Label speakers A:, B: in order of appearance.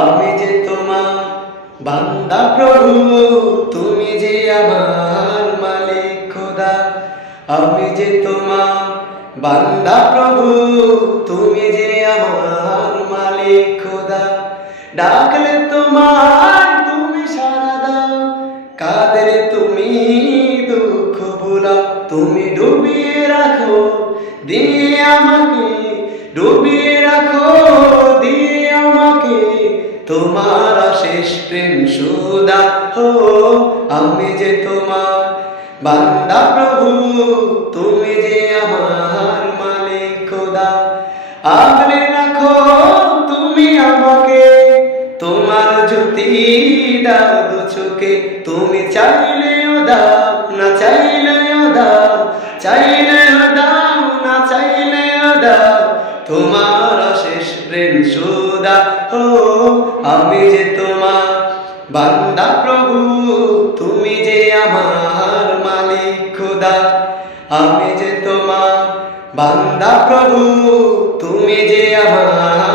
A: আমি যে তোমার বান্দা প্রভু, তুমি যে আমার মালিক খোদা। আমি যে তোমার বান্দা প্রভু, তুমি যে আমার মালিক খোদা। ডাকলে তোমার তুমি সারা দাও, কাঁদলে তুমি দুঃখ ভুলাও তুমি ডুবিয়ে রাখো দিয়ে তোমার শেষ প্রেম সুদা হো, আমি যে তোমার বান্দা প্রভু, তুমি যে আমার মালিক খোদা। আগলে রাখো, তুমি আমাকে, তোমার জ্যোতি দাও দু চোখে। তুমি চাইলেও দাও না চাইলেও দাও চাইলেও দাও না চাইলেও দাও তোমার প্রেম সুদা ও আমি যে তোমার বান্দা প্রভু, তুমি যে আমার মালিক খোদা। আমি যে তোমার বান্দা প্রভু, তুমি যে আমার